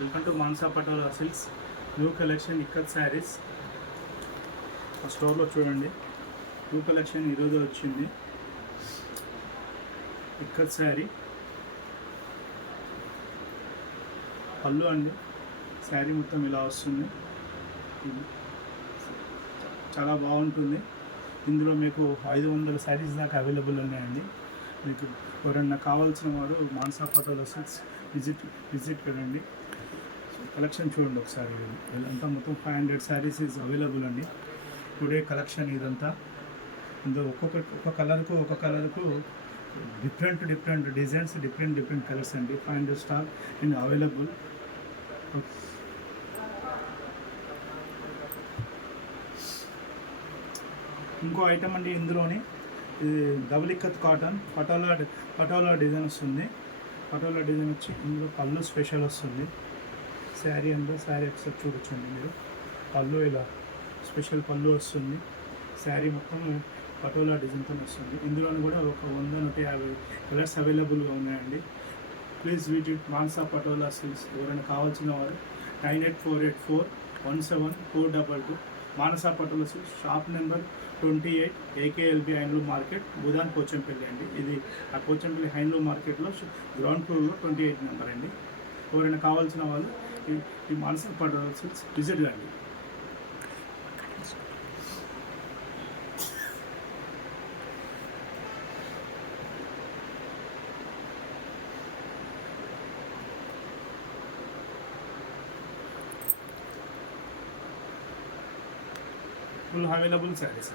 Welcome to Mansa Patola silks new collection ikat saris. ఆ స్టోర్లో చూడండి, న్యూ కలెక్షన్ ఈరోజు వచ్చింది. ఇక్కత్ శారీ పళ్ళు అండి. శారీ మొత్తం ఇలా వస్తుంది, చాలా బాగుంటుంది. ఇందులో మీకు 500 శారీస్ దాకా అవైలబుల్ ఉన్నాయండి. మీకు ఎవరన్నా కావాల్సిన వారు మాన్సా పటోలా సిల్క్స్ విజిట్ కదండి. కలెక్షన్ చూడండి ఒకసారి. ఇదంతా మొత్తం 500 శారీస్ ఈజ్ అవైలబుల్ అండి. టుడే కలెక్షన్ ఇదంతా. ఇందులో ఒక్కొక్క కలర్కు డిఫరెంట్ డిజైన్స్, డిఫరెంట్ కలర్స్ అండి. 500 స్టాక్ ఇన్ అవైలబుల్. ఇంకో ఐటమ్ అండి, ఇందులోని double ikat cotton patola design వస్తుంది. పటోలా డిజైన్ వచ్చి ఇందులో పళ్ళు స్పెషల్ వస్తుంది. శారీ అంతా శారీ ఒకసారి చూపించండి మీరు. పళ్ళు ఇలా స్పెషల్ పళ్ళు వస్తుంది. శారీ మొత్తం పటోలా డిజైన్తో వస్తుంది. ఇందులోని కూడా ఒక 100-150 కలర్స్ అవైలబుల్గా ఉన్నాయండి. Please visit Mansa Patola silks. ఎవరైనా కావాల్సిన వారు 9848417422 Manasa Patola silks, shop number 28 AKLB handloom market, Bhoodan Pochampally అండి. ఇది ఆ పోచంపల్లి హ్యాండ్లూమ్ మార్కెట్లో గ్రౌండ్ ఫ్లోర్లో 28 నెంబర్ అండి. ఎవరైనా కావాల్సిన వాళ్ళు ఈ మానసా పటోలా సిల్క్స్ విజిట్ కండి. Full available saris.